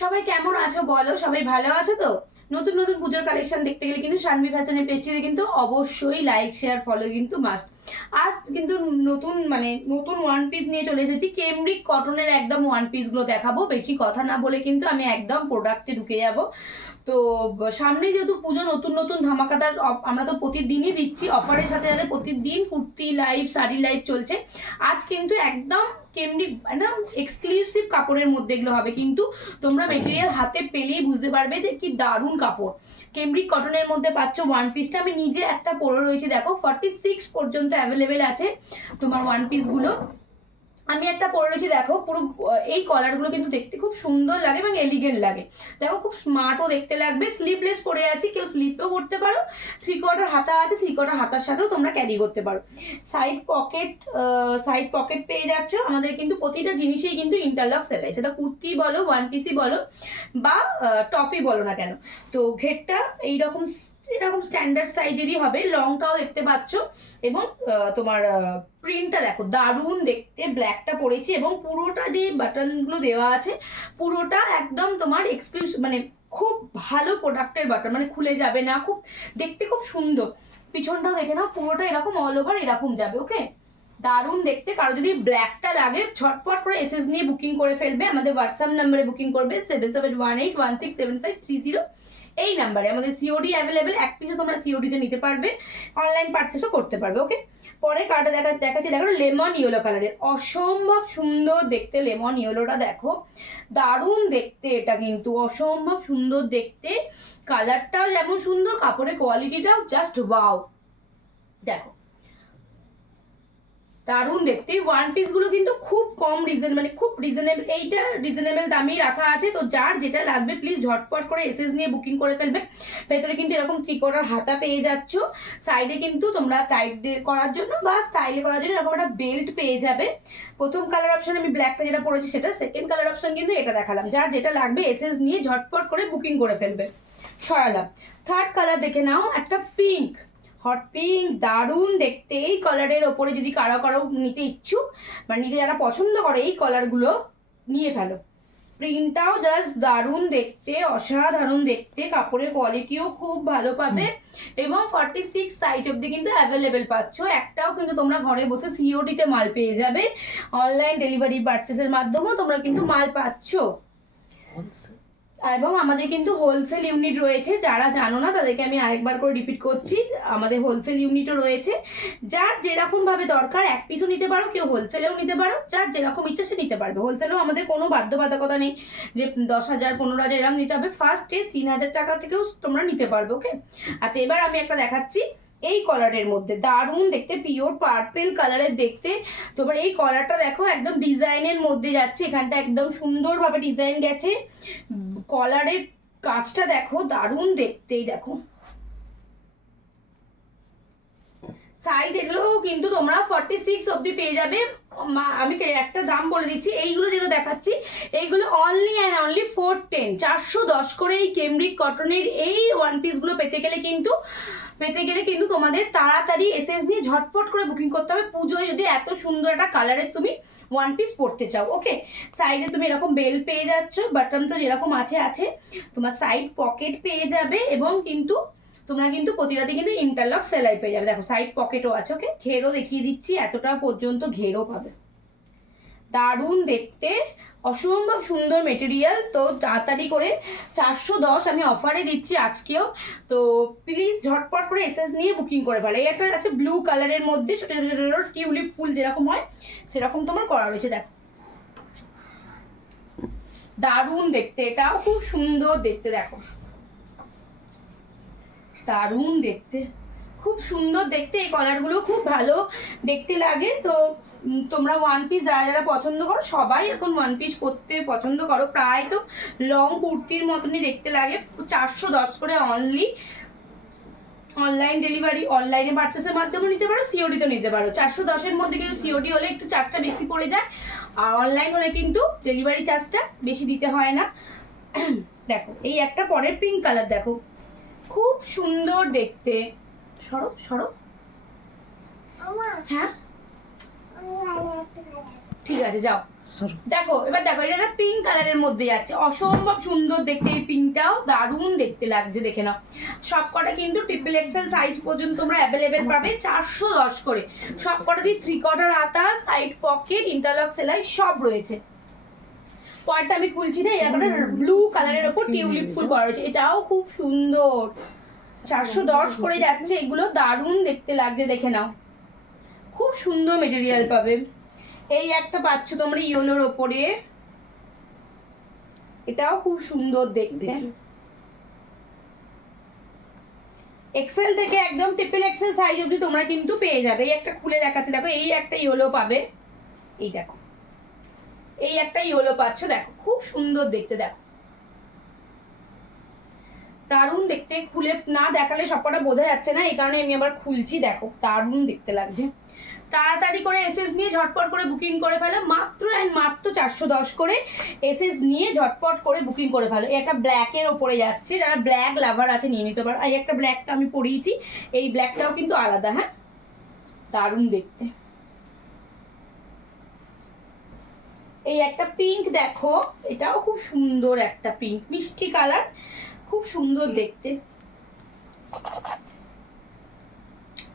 সবাই কেমন আছো বলো? সবাই ভালো আছো তো? নতুন নতুন পুজোর কালেকশন দেখতে গেলে কিন্তু শানভি ফ্যাশনের পেজটিতে কিন্তু অবশ্যই লাইক শেয়ার ফলো কিন্তু মাস্ট। আজ কিন্তু নতুন ওয়ান পিস নিয়ে চলে এসেছি। কেমব্রিক কটনের একদম ওয়ান পিসগুলো দেখাবো। বেশি কথা না বলে কিন্তু আমি একদম প্রোডাক্টে ঢুকে যাব। তো সামনে যেহেতু পুজো, নতুন নতুন ধামাকাদার আমরা তো প্রতিদিনই দিচ্ছি অফারের সাথে সাথে। প্রতিদিন কুর্তি লাইভ, শাড়ি লাইভ চলছে। আজ কিন্তু একদম কেমব্রিক একদম এক্সক্লুসিভ কাপড়ের মধ্যে এগুলো হবে, কিন্তু তোমরা মেটেরিয়াল হাতে পেলেই বুঝতে পারবে যে কি দারুণ কাপড়। কেমব্রিক কটনের মধ্যে পাচ্ছ ওয়ান পিসটা। আমি নিজে একটা পরে রয়েছি, দেখো 46 পর্যন্ত অ্যাভেলেবেল আছে তোমার ওয়ান পিসগুলো। আমি একটা পরে রয়েছি, দেখো পুরো এই কলারগুলো কিন্তু দেখতে খুব সুন্দর লাগে এবং এলিগেন্ট লাগে। দেখো খুব স্মার্টও দেখতে লাগবে। স্লিভলেস পরে আছি, কেউ স্লিভও করতে পারো। 3/4 হাতা আছে, 3/4 হাতার সাথেও তোমরা ক্যারি করতে পারো। সাইড পকেট পেয়ে যাচ্ছ। আমাদের কিন্তু প্রতিটা জিনিসেই কিন্তু ইন্টারলক সেলাই, সেটা কুর্তি বলো, ওয়ান পিসই বলো বা টপই বলো না কেন। তো ঘেরটা এইরকম এরকম স্ট্যান্ডার্ড সাইজেরই হবে। লংটাও দেখতে পাচ্ছ এবং তোমার প্রিন্টটা দেখো দারুণ দেখতে। ব্ল্যাকটা পরেছি এবং পুরোটা যে বাটনগুলো দেওয়া আছে পুরোটা একদম তোমার এক্সক্লুসিভ, মানে খুব ভালো প্রোডাক্টের বাটন, মানে খুলে যাবে না, খুব দেখতে খুব সুন্দর। পিছনটাও দেখে নাও, পুরোটা এরকম অল ওভার এরকম যাবে। ওকে, দারুণ দেখতে। কারো যদি ব্ল্যাকটা লাগে ঝটপট করে এসএস নিয়ে বুকিং করে ফেলবে। আমাদের হোয়াটসঅ্যাপ নাম্বারে বুকিং করবে 7718167530। এই নাম্বারে আমাদের সিওডি অ্যাভেলেবেল। এক পিসে তোমরা সিওডিতে নিতে পারবে, অনলাইন পারচেসও করতে পারবে। ওকে, পরে কার্ডে দেখাচ্ছি। দেখো লেমন ইয়েলো কালারের, অসম্ভব সুন্দর দেখতে। লেমন ইয়েলোটা দেখো দারুণ দেখতে, এটা কিন্তু অসম্ভব সুন্দর দেখতে। কালারটাও যেমন সুন্দর, কাপড়ের কোয়ালিটিটাও জাস্ট ওয়াও। দেখো দারুণ দেখতে। ওয়ান পিস গুলো কিন্তু খুব কম খুব রিজনেবল, এইটা রিজনেবল দামেই রাখা আছে। তো যার যেটা লাগবে প্লিজ ঝটপট করে এসএস নিয়ে বুকিং করে ফেলবে। ভেতরে কিন্তু এরকম 3/4 হাতা পেয়ে যাচ্ছ। সাইডে কিন্তু তোমরা টাইট করার জন্য বা স্টাইল করার জন্য এরকম একটা বেল্ট পেয়ে যাবে। প্রথম কালার অপশন আমি ব্ল্যাকটা যেটা পরেছি সেটা, সেকেন্ড কালার অপশন কিন্তু এটা দেখালাম। যার যেটা লাগবে এসএস নিয়ে ঝটপট করে বুকিং করে ফেলবে। সরালাম। থার্ড কালার দেখে নাও, একটা পিঙ্ক, হট পিঙ্ক, দারুণ দেখতে। এই কালারের ওপরে যদি কারো কারো নিতে ইচ্ছুক, মানে নিতে যারা পছন্দ করে, এই কালারগুলো নিয়ে ফেলো। প্রিন্টটাও জাস্ট দারুণ দেখতে, অসাধারণ দেখতে। কাপড়ের কোয়ালিটিও খুব ভালো পাবে এবং 46 সাইজ অব্দি কিন্তু অ্যাভেলেবেল পাচ্ছ। একটাও কিন্তু তোমরা ঘরে বসে সিওডিতে মাল পেয়ে যাবে। অনলাইন ডেলিভারি পারচেসের মাধ্যমেও তোমরা কিন্তু মাল পাচ্ছ। এবং আমাদের কিন্তু হোলসেল ইউনিট রয়েছে। যারা জানো না তাদেরকে আমি আরেকবার করে রিপিট করছি, আমাদের হোলসেল ইউনিটও রয়েছে। যার যেরকম ভাবে দরকার এক পিসও নিতে পারো, কেউ হোলসেলেও নিতে পারো। যার যেরকম ইচ্ছা সে নিতে পারবে। হোলসেলেও আমাদের কোনো বাধ্যবাধকতা নেই যে 10,000 15,000 এরকম নিতে হবে। ফার্স্টে 3,000 টাকা থেকেও তোমরা নিতে পারবে। ওকে, আচ্ছা এবার আমি একটা দেখাচ্ছি এই কলারের মধ্যে, দারুণ দেখতে, পিওর পার্পেল কালারের দেখতে। তোমার এই কলারটা দেখো একদম ডিজাইনের মধ্যে যাচ্ছে, এখানটা একদম সুন্দরভাবে ডিজাইন গেছে। কলারের কাজটা দেখো দারুণ দেখতেই। দেখো সাইজ এগুলো কিন্তু তোমরা 46 অবধি পেয়ে যাবে। আমি একটা দাম বলে দিচ্ছি, এইগুলো যেগুলো দেখাচ্ছি এইগুলো অনলি অ্যান্ড অনলি 410, 410 করে এই কেমব্রিক কটনের এই ওয়ান পিসগুলো পেতে গেলে কিন্তু তোমাদের তাড়াতাড়ি এসএস নিয়ে ঝটপট করে বুকিং করতে হবে। পুজোয় যদি এত সুন্দর একটা কালারের তুমি ওয়ান পিস পরতে চাও। ওকে, সাইডে তুমি এরকম বেল পেয়ে যাচ্ছ, বাটন তো যেরকম আছে। তোমার সাইড পকেট পেয়ে যাবে এবং কিন্তু তোমরা কিন্তু প্রতিটাতে কিন্তু ইন্টারলক সেলাই পেয়ে যাবে। দেখো সাইড পকেটও আছে। ওকে, ঘেরও দেখিয়ে দিচ্ছি, এতটা পর্যন্ত ঘেরও পাবে। দারুণ দেখতে, অসম্ভব সুন্দর মেটেরিয়াল। তো তাড়াতাড়ি করে 410 আমি অফারে দিচ্ছি আজকেও। তো প্লিজ ঝটপট করে এসএস নিয়ে বুকিং করে ফেলো। এই একটা আছে ব্লু কালারের মধ্যে, ছোট ছোট ছোট টিউলিপ ফুল যেরকম হয় সেরকম তোমার করা রয়েছে। দেখো দারুণ দেখতে, এটাও খুব সুন্দর দেখতে। দেখো দারুণ দেখতে, খুব সুন্দর দেখতে। এই কলারগুলো খুব ভালো দেখতে লাগে। তো তোমরা ওয়ান পিস যারা যারা পছন্দ করো, সবাই এখন ওয়ান পিস করতে পছন্দ করো। প্রায় তো লং কুর্তির মতনই দেখতে লাগে। 410 করে অনলি। অনলাইন ডেলিভারি, অনলাইনে পারচেসের মাধ্যমে নিতে পারো, সিওডিতে নিতে পারো। 410-এর মধ্যে কিন্তু সিওডি হলে একটু চার্জটা বেশি পড়ে যায়, আর অনলাইন হলে কিন্তু ডেলিভারি চার্জটা বেশি দিতে হয় না। দেখো এই একটা পরের পিঙ্ক কালার, দেখো খুব সুন্দর দেখতে। সরো সরো, হ্যাঁ ঠিক আছে যাও। দেখো এবার দেখো, এটা একটা পিঙ্ক কালারের মধ্যে যাচ্ছে, অসম্ভব সুন্দর দেখতে। এই পিঙ্কটাও দারুণ দেখতে লাগছে, দেখে নাও। সবকটা কিন্তু ট্রিপল এক্সেল সাইজ পর্যন্ত তোমরা অ্যাভেলেবেল পাবে, 410 করে। সবকটা দিয়ে 3/4 হাতা, সাইড পকেট, ইন্টারলক সেলাই সব রয়েছে। পরটা আমি খুলছি না, এরকম ব্লু কালারের ওপর টিউলিপ ফুল করা রয়েছে, এটাও খুব সুন্দর। 410 করে যাচ্ছে, এগুলো দারুণ দেখতে লাগছে, দেখে নাও। খুব সুন্দর মেটেরিয়াল পাবে। এই একটা পাচ্ছ তোমরা ইয়েলোর ওপরে, এটাও খুব সুন্দর দেখতে। এক্সেল থেকে একদম ট্রিপল এক্সেল সাইজ অবধি তোমরা কিন্তু পেয়ে যাবে। এই একটা খুলে দেখাচ্ছে, দেখো এই একটা ইয়েলো পাবে, এই দেখো এই একটা ইয়েলো পাচ্ছ, দেখো খুব সুন্দর দেখতে, দেখো দারুণ দেখতে। খুলে না দেখালে সবকটা বোঝা যাচ্ছে না, এই কারণে আমি আবার খুলছি, দেখো দারুণ দেখতে লাগছে। তাড়াতাড়ি করে এসএস নিয়ে ঝটপট করে বুকিং করে ফেলো, মাত্র অ্যান্ড মাত্র 410 করে এসএস নিয়ে ঝটপট করে বুকিং করে ফেলো। একটা ব্ল্যাকের ওপরে যাচ্ছে, যারা ব্ল্যাক লাভার আছে নিয়ে নিতে পারো। এই একটা ব্ল্যাকটা আমি পরিয়েছি, এই ব্ল্যাকটাও কিন্তু আলাদা, হ্যাঁ দারুণ দেখতে। এই একটা পিঙ্ক দেখো, এটাও খুব সুন্দর একটা পিঙ্ক, মিষ্টি কালার, খুব সুন্দর দেখতে।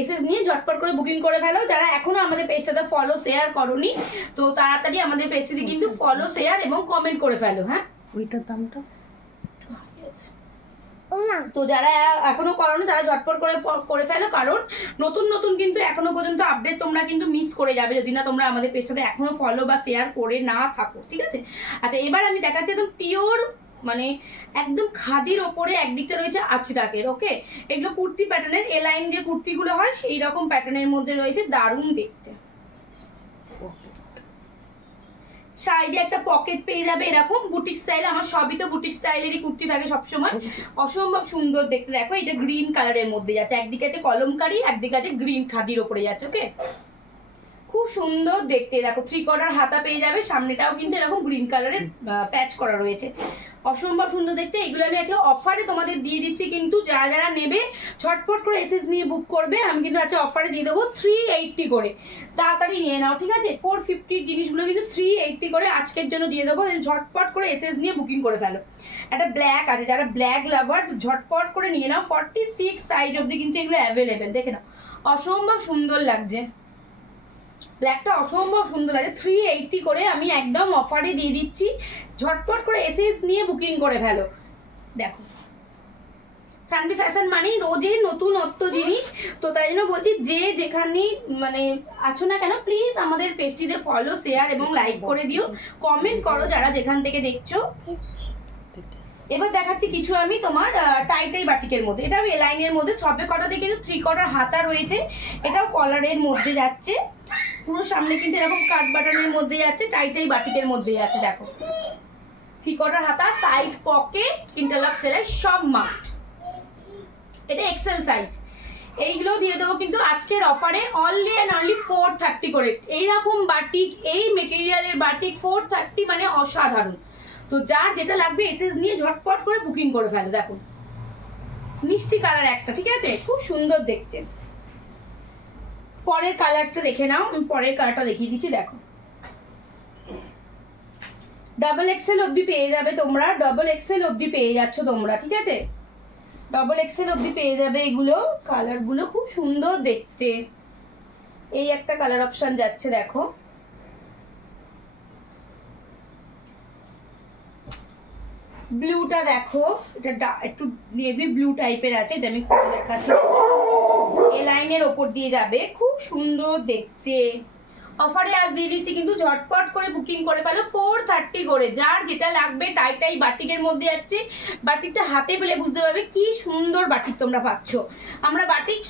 এসএস নিয়ে ঝটপট করে বুকিং করে ফেলো। যারা এখনো আমাদের পেজটাতে ফলো শেয়ার করোনি, তো তাড়াতাড়ি আমাদের পেজটাতে কিন্তু ফলো শেয়ার এবং কমেন্ট করে ফেলো। হ্যাঁ, ওইটার দামটা তো যারা এখনো করোনি তারা ঝটপট করে ফেলো, কারণ নতুন নতুন কিন্তু এখনো পর্যন্ত আপডেট তোমরা কিন্তু মিস করে যাবে যদি না তোমরা আমাদের পেজটাতে এখনো ফলো বা শেয়ার করে না থাকো, ঠিক আছে। আচ্ছা, এবার আমি দেখাচ্ছি একদম পিওর, মানে একদম খাদির ওপরে একদিকটা রয়েছে আঁচড়াকের, ওকে। এগুলো কুর্তি প্যাটার্নের, এ লাইন যে কুর্তিগুলো হয় সেই রকম প্যাটার্নের মধ্যে রয়েছে, দারুণ দেখতে। সাইডে একটা পকেট পেয়ে যাবে এরকম বুটিক স্টাইল, আমার সবই তো বুটিক স্টাইলেরই কুর্তি থাকে সবসময়, অসম্ভব সুন্দর দেখতে। দেখো এটা গ্রিন কালারের মধ্যে যাচ্ছে, একদিকে আছে কলমকারি, একদিকে আছে গ্রিন খাদির ওপরে যাচ্ছে, ওকে খুব সুন্দর দেখতে। দেখো 3/4 হাতা পেয়ে যাবে, সামনেটাও কিন্তু এরকম গ্রিন কালারের প্যাচ করা রয়েছে, অসম্ভব সুন্দর দেখতে। এগুলো আমি আজকে অফারে তোমাদের দিয়ে দিচ্ছি, কিন্তু যারা যারা নেবে ঝটপট করে এসএস নিয়ে বুক করবে। আমি কিন্তু আজকে অফারে দিয়ে দেবো 380 করে, তাড়াতাড়ি নিয়ে নাও, ঠিক আছে। 450 জিনিসগুলো কিন্তু 380 করে আজকের জন্য দিয়ে দেবো, ঝটপট করে এসএস নিয়ে বুকিং করে ফেলো। একটা ব্ল্যাক আছে, যারা ব্ল্যাক লাভার ঝটপট করে নিয়ে নাও, 46 সাইজ অবধি কিন্তু এগুলো অ্যাভেলেবেল, দেখে নাও অসম্ভব সুন্দর লাগছে। ব্ল্যাকটা অসম্ভব সুন্দর লাগে, 380 করে আমি একদম অফারে দিয়ে দিচ্ছি, ঝটপট করে এসএস নিয়ে বুকিং করে ফেলো। দেখো সানভি ফ্যাশন মানেই রোজই নতুনত্ব জিনিস, তো তাই জন্য বলছি যে যেখানেই মানে আছো না কেন, প্লিজ আমাদের পেজটিতে ফলো শেয়ার এবং লাইক করে দিও, কমেন্ট করো যারা যেখান থেকে দেখছো। এবার দেখাচ্ছি কিছু আমি তোমার টাইটাই বাটিকের মধ্যে, এটাও এ লাইনের মধ্যে, ছবে কটা দিয়ে কিন্তু 3/4 হাতা রয়েছে, এটাও কলারের মধ্যে যাচ্ছে, পুরো সামনে কিন্তু এরকম কাট বাটনের মধ্যে যাচ্ছে, টাইটাই বাটিকের মধ্যে যাচ্ছে। দেখো 3/4 হাতা, সাইড পকেট, ইন্টারলক সেলাই সব মাস্ট। এটা এক্সেল সাইজ, এইগুলো দিয়ে দেবো কিন্তু আজকের অফারে অনলি অ্যান্ড অনলি 430 করে। এইরকম বাটিক, এই মেটেরিয়ালের বাটিক 430 মানে অসাধারণ। তো যার যেটা লাগবে এসএস নিয়ে ঝটপট করে বুকিং করে ফেলো। দেখো মিষ্টি কালার একটা, ঠিক আছে, খুব সুন্দর দেখতে। পরের কালারটা দেখে নাও, আমি পরের কালারটা দেখিয়ে দিচ্ছি। দেখো ডাবল এক্সেল অবধি পেয়ে যাবে তোমরা, ডাবল এক্সেল অবধি পেয়ে যাচ্ছ তোমরা, ঠিক আছে, ডাবল এক্সেল অবধি পেয়ে যাবে। এগুলো কালারগুলো খুব সুন্দর দেখতে। এই একটা কালার অপশন যাচ্ছে, দেখো ব্লুটা, দেখো এটা একটু নেভি ব্লু টাইপের আছে, এটা আমি খুলে দেখাচ্ছি। এই লাইনের ওপর দিয়ে যাবে, খুব সুন্দর দেখতে। অফারে আজ দিয়ে দিচ্ছি কিন্তু ঝটপট করে বুকিং করে ফেলো, 430 করে। যার যেটা লাগবে টাইটাই বাটিকের মধ্যে যাচ্ছে, বাটিকটা হাতে পেলে বুঝতে পারবে কি সুন্দর বাটিক তোমরা পাচ্ছ। আমরা বাটিক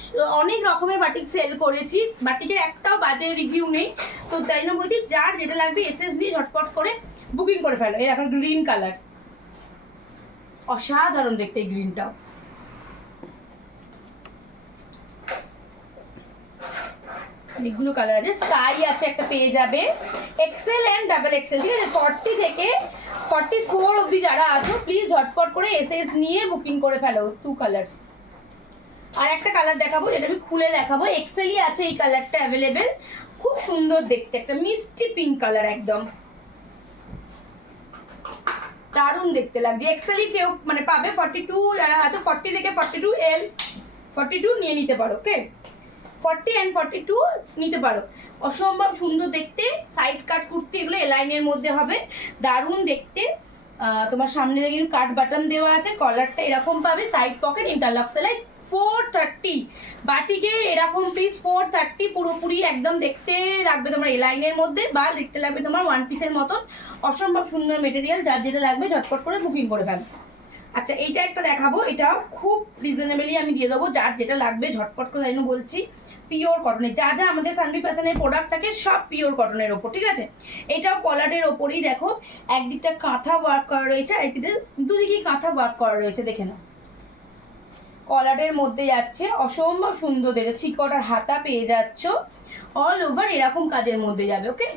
অনেক রকমের বাটিক সেল করেছি, বাটিকের একটাও বাজে রিভিউ নেই, তো তাই জন্য বলছি যার যেটা লাগবে এসএস দিয়ে ঝটপট করে বুকিং করে ফেলো। এর এখন গ্রিন কালার, অসাধারণ দেখতে এই গ্রিনটাও। অনেকগুলো কালার আছে, স্কাই আছে একটা পেয়ে যাবে, এক্সেল এন্ড ডাবল এক্সেল, ঠিক আছে। 40 থেকে 44 অবধি যারা আছো প্লিজ ঝটপট করে এসএস নিয়ে বুকিং করে ফেলো। 2 কালার্স। আর একটা কালার দেখাবো যেটা আমি খুলে দেখাবো, এক্সেলই আছে এই কালারটা অ্যাভেলেবেল, খুব সুন্দর দেখতে, একটা মিষ্টি পিঙ্ক কালার একদম। দারুণ দেখতে লাগছে। এক্সেলই কেউ মানে পাবে, 42 যারা আছে 40 থেকে 42 L 42 নিয়ে নিতে পারো। ওকে, 40 and 42 নিতে পারো। অসম্ভব সুন্দর দেখতে, সাইড কাট কুর্তি, এগুলো এলাইনের মধ্যে হবে, দারুণ দেখতে। তোমার সামনে কিন্তু কাট বাটন দেওয়া আছে, কলারটা এরকম পাবে, সাইড পকেট, ইন্টারলক সেলাই। 430 বাটিকের এরকম পিস 430, পুরোপুরি একদম দেখতে লাগবে তোমার এলাইনের মধ্যে, বা দেখতে লাগবে তোমার ওয়ান পিসের মতন। অসম্ভব সুন্দর মেটেরিয়াল, যার যেটা লাগবে ঝটপট করে বুকিং করে ফেল। আচ্ছা, এইটা একটা দেখাবো, এটাও খুব রিজনেবলি আমি দিয়ে দেবো, যার যেটা লাগবে ঝটপট করে, তাই জন্য বলছি। পিওর কটনের, যা যা আমাদের সানভি ফ্যাশনের প্রোডাক্ট থাকে সব পিওর কটনের ওপর, ঠিক আছে। এটাও কলারের ওপরই, দেখো একদিকটা কাঁথা ওয়ার্ক করা রয়েছে, আর একদিকে দুদিকেই কাঁথা ওয়ার্ক করা রয়েছে, দেখে নাও। কলারের মধ্যে যাচ্ছে, অসম্ভব সুন্দর দেখে, 3/4 হাতা পেয়ে যাচ্ছ, অল ওভার এরকম কাজের মধ্যে যাবে। ওকে,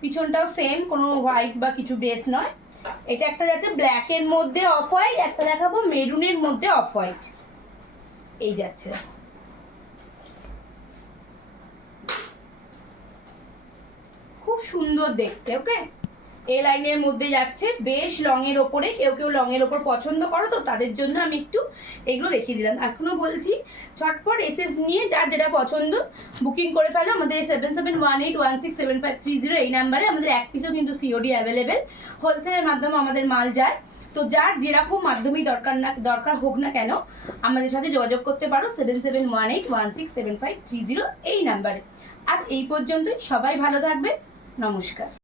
পিছনটাও সেম, কোনো হোয়াইট বা কিছু বেস নয়। এটা একটা যাচ্ছে ব্ল্যাকের মধ্যে অফ হোয়াইট, একটা দেখাবো মেরুনের মধ্যে অফ হোয়াইট, এই যাচ্ছে, খুব সুন্দর দেখতে। ওকে, এ লাইনের মধ্যে যাচ্ছে, বেশ লং এর ওপরে, কেউ কেউ লং এর ওপর পছন্দ করো তো, তাদের জন্য আমি একটু এগুলো দেখিয়ে দিলাম। এখনো বলছি, ছটপট এসএস নিয়ে যার যেটা পছন্দ বুকিং করে ফেলো। আমাদের 7718167530 এই নাম্বারে আমাদের এক পিসও কিন্তু সিওডি অ্যাভেলেবেল, হোলসেলের মাধ্যমে আমাদের মাল যায়। তো যার যেরকম মাধ্যমেই দরকার হোক না কেন, আমাদের সাথে যোগাযোগ করতে পারো 7718167530 এই নাম্বারে। আজ এই পর্যন্তই, সবাই ভালো থাকবে, নমস্কার।